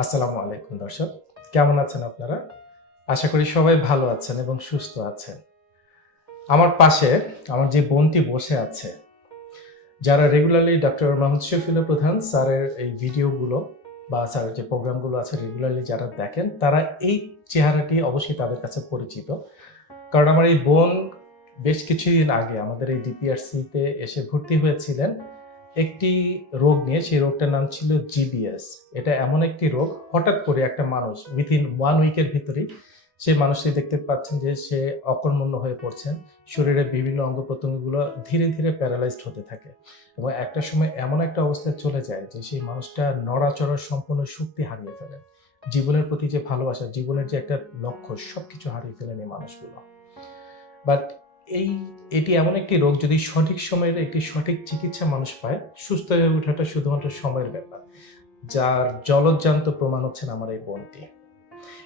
আসসালামু আলাইকুম দর্শক। কেমন আছেন আপনারা? আশা করি সবাই ভালো আছেন এবং সুস্থ আছেন। আমার পাশে আমার যে বোনটি বসে আছে, যারা রেগুলারলি ডক্টর মোহাম্মদ শফিউল্লাহ প্রধান, স্যারের এই ভিডিওগুলো বা স্যারের যে প্রোগ্রামগুলো আছে রেগুলারলি যারা দেখেন, তারা এই চেহারাটি অবশ্যই তাদের কাছে পরিচিত। কারণ আমার এই বোন বেশ কিছুদিন আগে আমাদের এই ডিপিআরসিতে এসে ভর্তি হয়েছিলেন। একটি রোগ নিয়ে সেই রোগটার নাম ছিল জিবিএস এটা এমন একটি রোগ, হঠাৎ করে একটা মানুষ উইথিন ওয়ান উইকের ভিতরেই সেই মানুষটি দেখতে পাচ্ছেন যে সে অকর্মণ্য হয়ে পড়ছেন, শরীরের বিভিন্ন অঙ্গ প্রত্যঙ্গগুলো ধীরে ধীরে প্যারালাইজড হতে থাকে এবং একটা সময় এমন একটা অবস্থায় চলে যায় যে সেই মানুষটা নড়াচড়ার সম্পূর্ণ শক্তি হারিয়ে ফেলেন জীবনের প্রতি যে ভালোবাসা, জীবনের যে একটা লক্ষ্য, সবকিছু হারিয়ে ফেলেন এই মানুষগুলো। বাট এই, এটি এমন একটি রোগ যদি সঠিক সময়ের একটি সঠিক চিকিৎসা মানুষ পায়, সুস্থ হয়ে ওঠাটা শুধুমাত্র সময়ের ব্যাপার। যার জলজ্জান্ত প্রমাণ হচ্ছেন আমার এই বোনটি।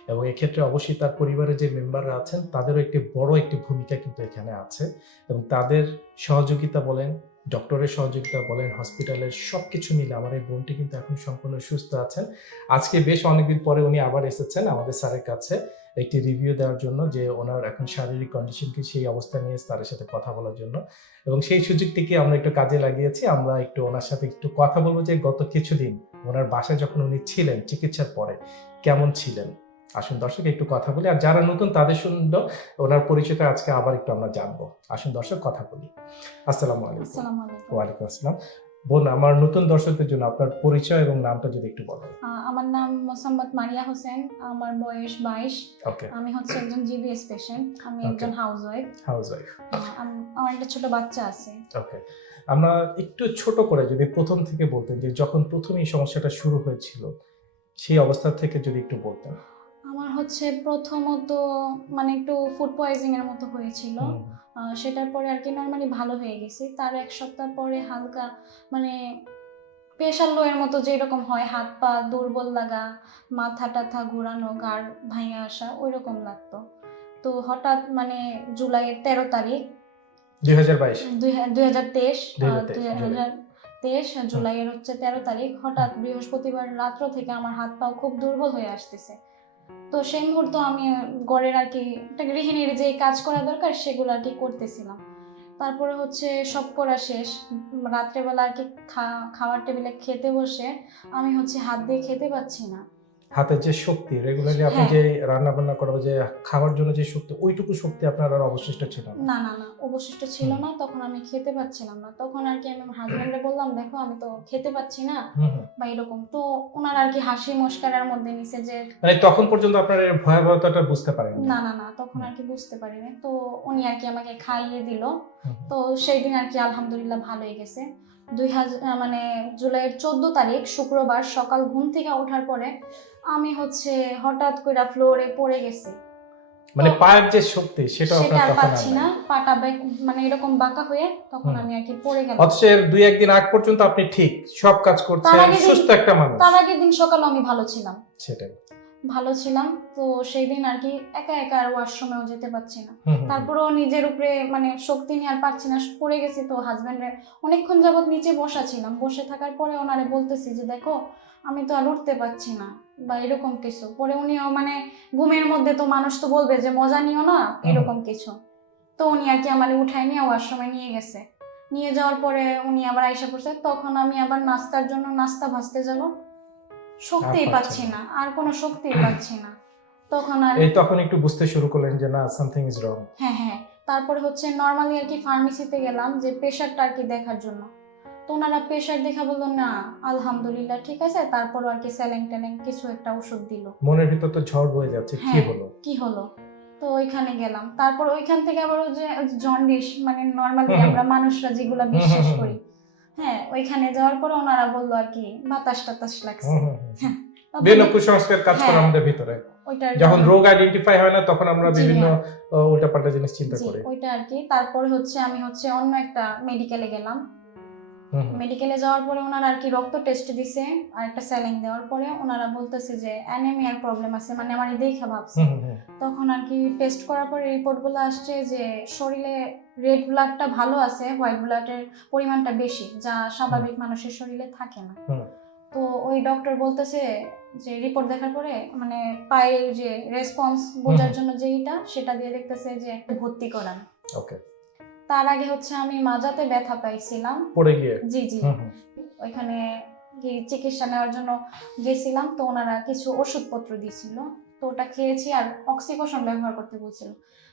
এবং এক্ষেত্রে অবশ্যই তার পরিবারের যে মেম্বাররা আছেন, তাদেরও একটি বড় একটি ভূমিকা কিন্তু এখানে আছে। এবং তাদের সহযোগিতা বলেন, ডক্টরের সহযোগিতা বলেন, হসপিটালের সব কিছু মিলে আমার এই বোনটি কিন্তু এখন সম্পূর্ণ সুস্থ আছেন। আজকে বেশ অনেকদিন পরে উনি আবার এসেছেন আমাদের স্যারের কাছে। একটি রিভিউ দেওয়ার জন্য যে ওনার এখন শারীরিক কন্ডিশন কি সেই অবস্থা নিয়ে তার সাথে কথা বলার জন্য। এবং সেই সুযোগটিকে আমরা একটু কাজে লাগিয়েছি আমরা একটু ওনার সাথে একটু কথা বলব যে গত কিছুদিন ওনার বাসায় যখন উনি ছিলেন চিকিৎসার পরে কেমন ছিলেন? আসুন দর্শক একটু কথা বলি। আর যারা নতুন তাদের শুনলো ওনার পরিচয়টা আজকে আবার একটু আমরা জানব। আসুন দর্শক কথা বলি। আসসালামু আলাইকুম। ওয়ালাইকুম আসসালাম। বোন আমার নতুন দর্শকদের জন্য আপনার পরিচয় এবং নামটা যদি একটু বলেন। আমার নাম মোসাম্মদ মারিয়া হোসেন আমার বয়স বাইশ। আমি হচ্ছে একজন জিবিএস পেশেন্ট আমি একজন হাউস ওয়াইফ হাউস ওয়াইফ আমার একটা ছোট বাচ্চা আছে। ওকে আমরা একটু ছোট করে যদি প্রথম থেকে বলতেন যে যখন প্রথম এই সমস্যাটা শুরু হয়েছিল সেই অবস্থা থেকে যদি একটু বলতেন। আমার হচ্ছে প্রথমত মানে একটু ফুড পয়জিং এর মতো হয়েছিল। সেটার পরে আর কি নর্মালি ভালো হয়ে গেছে। তার এক সপ্তাহ পরে হালকা মানে প্রেশার লো এর মতো যেরকম হয় হাত পা দুর্বল লাগা মাথা টাথা ঘোরানো গাড় ভাঙে আসা ওই রকম লাগতো। তো হঠাৎ মানে জুলাইয়ের তেরো তারিখ দুই হাজার তেইশ আহ, 2023, দুই হাজার তেইশ জুলাইয়ের হচ্ছে তেরো তারিখ। হঠাৎ বৃহস্পতিবার রাত্র থেকে আমার হাত পাও খুব দুর্বল হয়ে আসতেছে। তো সেই মুহূর্তে আমি গড়ের আর কি একটা গৃহিণীর যে কাজ করা দরকার সেগুলো আর কি করতেছিলাম। তারপরে হচ্ছে সব করা শেষ। রাত্রেবেলা আর কি খাওয়ার টেবিলে খেতে বসে আমি হচ্ছে হাত দিয়ে খেতে পাচ্ছি না। হাতের যে শক্তি রেগুলারলি আপনি হ্যাঁ। যে রান্না বান্না করব যে খাওয়ার জন্য যে শক্তি ওইটুকু শক্তি আপনার আর অবশিষ্ট ছিল না? না না না অবশিষ্ট ছিল না তখন আমি খেতে পাচ্ছিলাম না। তখন আর কি আমি আমার হাজব্যান্ডে বললাম দেখো আমি তো খেতে পাচ্ছি না। বা এরকম। তো ওনার আর কি হাসি মস্কারার মধ্যে নিছে যে মানে তখন পর্যন্ত আপনার এর ভয়াবহতাটা বুঝতে পারেন না না না তখন আর কি বুঝতে পারিনি। তো উনি আর কি আমাকে খাইয়ে দিল। তো সেই দিন আর কি আলহামদুলিল্লাহ ভালোই গেছে। দুই হাজার মানে জুলাইয়ের চোদ্দ তারিখ শুক্রবার সকাল ঘুম থেকে ওঠার পরে আমি হচ্ছে হঠাৎ করে ফ্লোরে পড়ে গেছি। মানে পায়ের যে শক্তি সেটা সেটা আর পাচ্ছি না। পাটা মানে এরকম বাঁকা হয়ে তখন আমি আর কি পড়ে গেলাম। অথচ এর দুই একদিন আগ পর্যন্ত আপনি ঠিক সব কাজ করছেন সুস্থ একটা মানুষ। তার আগের দিন সকালে আমি ভালো ছিলাম। সেটাই। ভালো ছিলাম তো সেই দিন আর কি একা একা আর ওয়াশরুমেও যেতে পারছি না। তারপরেও নিজের উপরে মানে শক্তি নিয়ে আর পারছি না পড়ে গেছি তো হাজব্যান্ডের অনেকক্ষণ যাবত নিচে বসা ছিলাম বসে থাকার পরে ওনারে বলতেছি যে দেখো আমি তো আর উঠতে পারছি না। বা এরকম কিছু। পরে উনিও মানে ঘুমের মধ্যে তো মানুষ তো বলবে যে মজা নিও না? এরকম কিছু। তো উনি আর কি আমার উঠায় নিয়ে ওয়াশরুমে নিয়ে গেছে। নিয়ে যাওয়ার পরে উনি আবার আইসা পড়ছে তখন আমি আবার নাস্তার জন্য নাস্তা ভাজতে যাব। শক্তিই পাচ্ছি না আর কোনো শক্তিই পাচ্ছি না। তখন আর এই তখন একটু বুঝতে শুরু করলেন যে না সামথিং ইজ রং হ্যাঁ হ্যাঁ। তারপরে হচ্ছে নর্মালি আর কি ফার্মেসিতে গেলাম যে প্রেশারটা আর কি দেখার জন্য। তো ওনারা প্রেশার দেখা বলল না আলহামদুলিল্লাহ ঠিক আছে। তারপর আর কি স্যালেন ট্যালেন কিছু একটা ওষুধ দিল। মনের ভিতর তো ঝড় বয়ে যাচ্ছে কি হ্যাঁ। হলো? কি হলো? তো ওইখানে গেলাম। তারপর ওইখান থেকে আবার যে জন্ডিস মানে নর্মালি। আমরা মানুষরা যেগুলা বিশ্বাস করি হ্যাঁ ওইখানে যাওয়ার পরে ওনারা বলল আর কি বাতাস টাতাস লাগছে বিভিন্ন কুসংস্কার কাজ করে হ্যাঁ। আমাদের ভিতরে যখন রোগ আইডেন্টিফাই হয় না তখন আমরা বিভিন্ন হ্যাঁ। উল্টাপাল্টা জিনিস চিন্তা করি ওইটা আর কি তারপরে হচ্ছে আমি হচ্ছে অন্য একটা মেডিকেলে গেলাম। মেডিকেলে যাওয়ার পরে ওনারা আর কি রক্ত টেস্ট দিছে আর একটা স্যালাইন দেওয়ার পরে ওনারা বলতেছে যে অ্যানেমিয়ার প্রবলেম আছে মানে আমার দেখা ভাবছে। তখন আর কি টেস্ট করার পরে রিপোর্টগুলো আসছে যে শরীরে রেড ব্লাডটা ভালো আছে হোয়াইট ব্লাডের পরিমাণটা বেশি যা স্বাভাবিক মানুষের শরীরে থাকে না। তো ওই ডক্টর বলতেছে যে রিপোর্ট দেখার পরে মানে পায়ের যে রেসপন্স বোঝার জন্য যেইটা সেটা দিয়ে দেখতেছে যে ভর্তি করান। ওকে তার আগে হচ্ছে আমি মাজাতে ব্যথা পাইছিলাম। পড়ে গিয়ে? জি জি। ওইখানে চিকিৎসা নেওয়ার জন্য গেছিলাম তো ওনারা কিছু ওষুধপত্র দিয়েছিল। তো ওটা খেয়েছি আর অক্সিকোশন ব্যবহার করতে বলছিল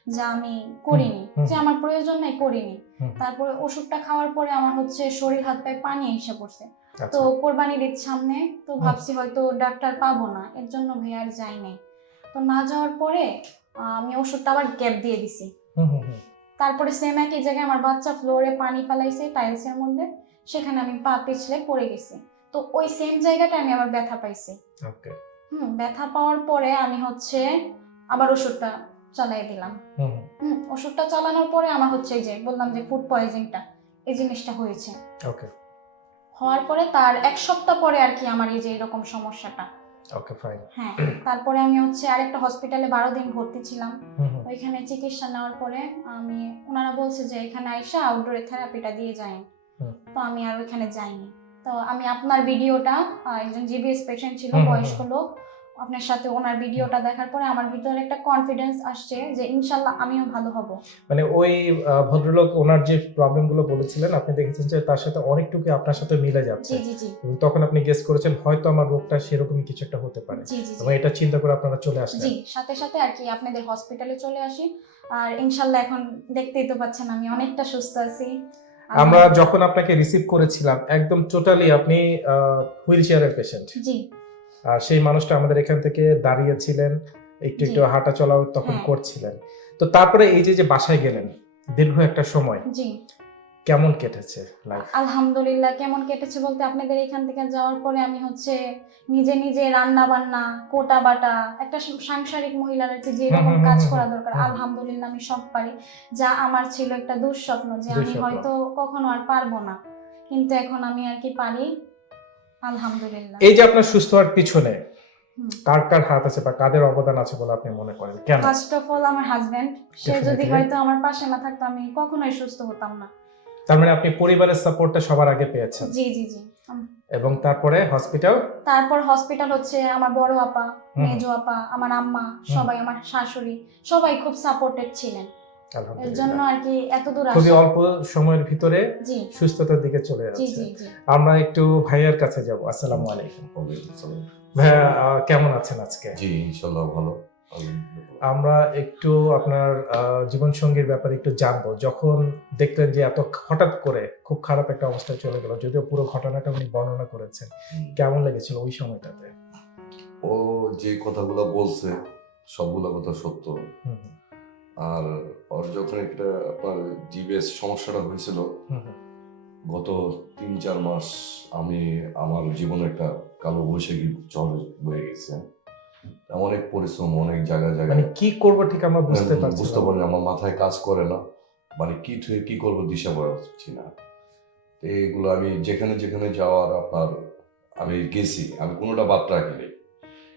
যা আমি করিনি যে আমার প্রয়োজন নেই করিনি। তারপরে ওষুধটা খাওয়ার পরে আমার হচ্ছে শরীর হাত পায়ে পানি এসে পড়ছে। আচ্ছা। তো কোরবানির ঈদ সামনে তো ভাবছি হয়তো ডাক্তার পাবো না এর জন্য ভাই আর যাইনি। তো না যাওয়ার পরে আমি ওষুধটা আবার গ্যাপ দিয়ে দিছি। তারপরে সেম একই জায়গায় আমার বাচ্চা ফ্লোরে পানি ফেলাইছে টাইলসের মধ্যে সেখানে আমি পা পিছলে পড়ে গেছি। তো ওই সেম জায়গাটা আমি আবার ব্যথা পাইছি। ওকে হুম ব্যথা পাওয়ার পরে আমি হচ্ছে আবার ওষুধটা চালাই দিলাম। হুম। ওষুধটা চালানোর পরে আমার হচ্ছে এই যে বললাম যে ফুড পয়জনটা এই জিনিসটা হয়েছে। ওকে হওয়ার পরে তার এক সপ্তাহ পরে আর কি আমার এই যে এরকম সমস্যাটা। ওকে ফাইন হ্যাঁ তারপরে আমি হচ্ছে আরেকটা হসপিটালে বারো দিন ভর্তি ছিলাম। ওইখানে চিকিৎসা নেওয়ার পরে আমি ওনারা বলছে যে এখানে আইসা আউটডোর থেরাপিটা দিয়ে যায় তো আমি আর ওইখানে যাইনি। তো আমি আপনার ভিডিওটা একজন জিবিএস পেশেন্ট ছিল বয়স্ক লোক আপনার সাথে ওনার ভিডিওটা দেখার পরে আমার ভিতরে একটা কনফিডেন্স আসছে যে ইনশাল্লাহ আমিও ভালো হব। মানে ওই ভদ্রলোক ওনার যে প্রবলেমগুলো বলেছিলেন আপনি দেখেছেন যে তার সাথে অনেকটুকু আপনার সাথে মিলে যাচ্ছে। জি জি জি। তখন আপনি গেস করেছেন হয়তো আমার রোগটা সেরকমই কিছু একটা হতে পারে। এবং এটা চিন্তা করে আপনারা চলে আসলেন। জি সাথে সাথে আর কি আপনাদের হসপিটালে চলে আসি। আর ইনশাল্লাহ এখন দেখতেই তো পাচ্ছেন আমি অনেকটা সুস্থ আছি। আমরা যখন আপনাকে রিসিভ করেছিলাম একদম টোটালি আপনি হুইল চেয়ারের পেশেন্ট জি। আর সেই মানুষটা আমাদের এখান থেকে দাঁড়িয়েছিলেন একটু একটু হাঁটা চলাও তখন হ্যাঁ। করছিলেন। তো তারপরে এই যে যে বাসায় গেলেন দীর্ঘ একটা সময় জি। কেমন কেটেছে আলহামদুলিল্লাহ কেমন কেটেছে বলতে আপনাদের এখান থেকে যাওয়ার পরে আমি হচ্ছে নিজে নিজে রান্না বান্না কোটা বাটা একটা সাংসারিক মহিলার যে রকম কাজ করা দরকার। আলহামদুলিল্লাহ আমি সব পারি। যা আমার ছিল একটা দুঃস্বপ্ন যে আমি হয়তো কখনো আর পারব না। কিন্তু এখন আমি আর কি পারি। আলহামদুলিল্লাহ। এই যে আপনার সুস্থ হওয়ার পিছনে কার কার হাত আছে বা কাদের অবদান আছে বলে আপনি মনে করেন? কেন? ফার্স্ট অফ অল আমার হাজবেন্ড সে যদি হয়তো আমার পাশে না থাকতো আমি কখনোই সুস্থ হতাম না। তার মানে আপনি পরিবারের সাপোর্টটা সবার আগে পেয়েছেন। জি জি জি। এবং তারপরে হসপিটাল তারপর হসপিটাল হচ্ছে আমার বড় আপা। মেজো আপা আমার আম্মা সবাই আমার শাশুড়ি সবাই খুব সাপোর্টেড ছিলেন। এর জন্য আর কি এত দূর খুবই অল্প সময়ের ভিতরে সুস্থতার দিকে চলে যাচ্ছে। আমরা একটু ভাইয়ার কাছে যাব। আসসালামু আলাইকুম। ভাইয়া কেমন আছেন আজকে? জি ইনশাল্লাহ ভালো। আমরা একটু আপনার জীবন সঙ্গীর ব্যাপারে একটু জানব। যখন দেখলেন যে এত হঠাৎ করে খুব খারাপ একটা অবস্থায় চলে গেল যদিও পুরো ঘটনাটা উনি বর্ণনা করেছেন। কেমন লেগেছিল ওই সময়টাতে? ও যে কথাগুলো বলছে সবগুলো কথা সত্য। আর ওর যখন একটা আপনার জিবিএস সমস্যাটা হয়েছিল গত তিন চার মাস আমি আমার জীবনে একটা কালো বৈশাখী ঝড় বয়ে গেছে। অনেক পরিশ্রম অনেক জায়গায় মানে জায়গায় কি করব ঠিক আমরা বুঝতে পারছি বুঝতে পারি আমার মাথায় কাজ করে না। মানে কি থেকে কি করব দিশা পাচ্ছি না। তো এইগুলো আমি যেখানে যেখানে যাওয়ার আপনার আমি গেছি আমি কোনোটা বাদ রাখিনি।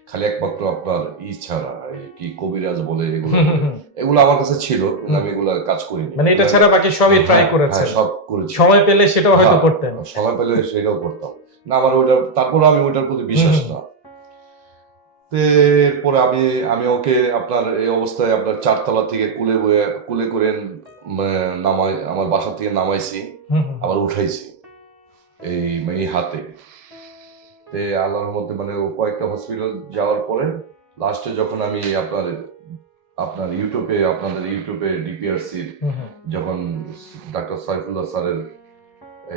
খালি একমাত্র আপনার ই ছাড়া কি কবিরাজ বলে এগুলো। এগুলো আমার কাছে ছিল আমি এগুলো কাজ করিনি। মানে এটা ছাড়া বাকি সবই ট্রাই হ্যাঁ, করেছেন। হ্যাঁ, সব করেছি। সময় পেলে সেটাও হয়তো হ্যাঁ। করতেন। সময় পেলে সেটাও করতাম। না আমার ওইটা তারপর আমি ওইটার প্রতি বিশ্বাস না। এরপরে আমি আমি ওকে আপনার এই অবস্থায় আপনার চারতলা থেকে কুলে বয়ে কুলে করে নামাই আমার বাসা থেকে নামাইছি আবার উঠাইছি। এই এই হাতে। তে আল্লাহর মধ্যে মানে কয়েকটা হসপিটাল যাওয়ার পরে লাস্টে যখন আমি আপনার আপনার ইউটিউবে আপনাদের ইউটিউবে ডিপিআরসির হুম, যখন ডাক্তার সাইফুল্লাহ স্যারের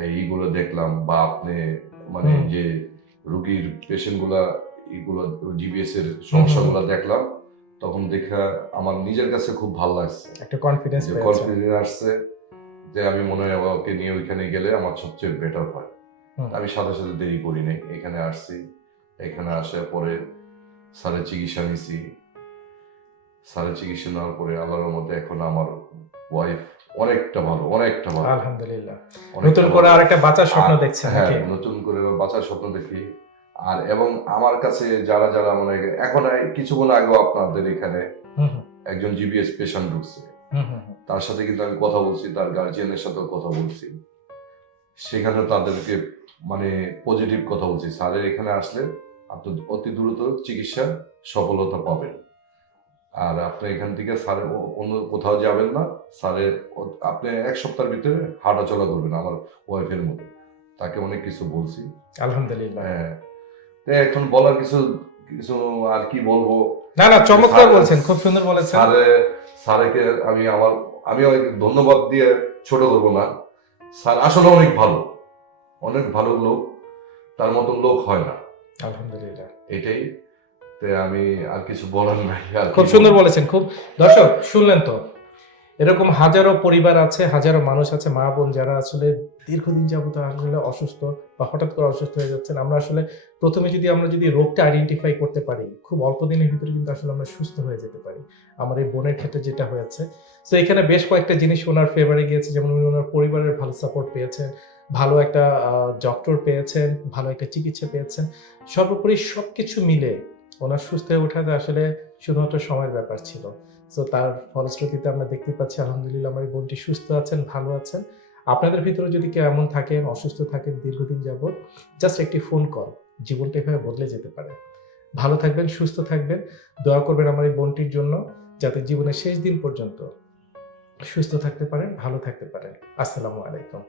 এইগুলো দেখলাম বা আপনি মানে যে রুগীর পেশেন্টগুলা এইগুলো জিবিএস এর সমস্যাগুলো দেখলাম তখন দেখা আমার নিজের কাছে খুব ভালো লাগছে। একটা কনফিডেন্স কনফিডেন্স আসছে যে আমি মনে হয় ওকে নিয়ে ওইখানে গেলে আমার সবচেয়ে বেটার হয়। আমি সাথে সাথে দেরি করি নাই এখানে আসছি এখানে আসার পরে স্যারের চিকিৎসা নিছি। স্যারের চিকিৎসা নেওয়ার পরে আল্লাহর মধ্যে এখন আমার ওয়াইফ অনেকটা ভালো অনেকটা ভালো। আলহামদুলিল্লাহ। নতুন করে। আরেকটা বাঁচার স্বপ্ন দেখছেন হ্যাঁ নতুন করে বাঁচার স্বপ্ন দেখি। আর এবং আমার কাছে যারা যারা মানে এখন কিছুক্ষণ আগেও আপনাদের এখানে একজন জিবিএস পেশেন্ট ঢুকছে। তার সাথে কিন্তু আমি কথা বলছি তার গার্জিয়ানের সাথেও কথা বলছি। সেখানে তাদেরকে মানে পজিটিভ কথা বলছি। স্যারের এখানে আসলে আপনি অতি দ্রুত চিকিৎসা সফলতা পাবেন। আর আপনি এখান থেকে স্যারের অন্য কোথাও যাবেন না। স্যারের আপনি এক সপ্তাহের ভিতরে হাঁটা চলা করবেন আমার ওয়াইফের মতো। তাকে অনেক কিছু বলছি। আলহামদুলিল্লাহ। হ্যাঁ। এখন বলার কিছু কিছু আর কি বলব? না না চমৎকার বলছেন খুব সুন্দর বলেছেন। স্যারে স্যারকে আমি আমার আমি অনেক ধন্যবাদ দিয়ে ছোট করব না। স্যার আসলে অনেক ভালো। অনেক ভালো লোক তার মতন লোক হয় না। আলহামদুলিল্লাহ। এটাই তে আমি আর কিছু বলার নাই খুব সুন্দর বলেছেন খুব দর্শক শুনলেন তো এরকম হাজারো পরিবার আছে হাজারো মানুষ আছে মা বোন যারা আসলে দীর্ঘদিন যাবত আসলে অসুস্থ বা হঠাৎ করে অসুস্থ হয়ে যাচ্ছেন আমরা আসলে প্রথমে যদি আমরা যদি রোগটা আইডেন্টিফাই করতে পারি খুব অল্প দিনের ভিতরে কিন্তু আসলে আমরা সুস্থ হয়ে যেতে পারি আমার এই বোনের ক্ষেত্রে যেটা হয়েছে। তো এখানে বেশ কয়েকটা জিনিস ওনার ফেভারে গিয়েছে যেমন উনি ওনার পরিবারের ভালো সাপোর্ট পেয়েছেন ভালো একটা ডক্টর পেয়েছেন, ভালো একটা চিকিৎসা পেয়েছেন। সর্বোপরি সবকিছু মিলে ওনার সুস্থ হয়ে ওঠাটা আসলে শুধুমাত্র সময়ের ব্যাপার ছিল। তো তার ফলশ্রুতিতে আমরা দেখতে পাচ্ছি, আলহামদুলিল্লাহ, আমার এই বোনটি সুস্থ আছেন, ভালো আছেন। আপনাদের ভিতরে যদি কেউ এমন থাকেন অসুস্থ থাকেন, দীর্ঘদিন যাবৎ জাস্ট একটি ফোন কল জীবনটা এভাবে বদলে যেতে পারে। ভালো থাকবেন, সুস্থ থাকবেন। দোয়া করবেন আমার এই বোনটির জন্য, যাতে জীবনের শেষ দিন পর্যন্ত সুস্থ থাকতে পারেন, ভালো থাকতে পারেন। আসসালামু আলাইকুম।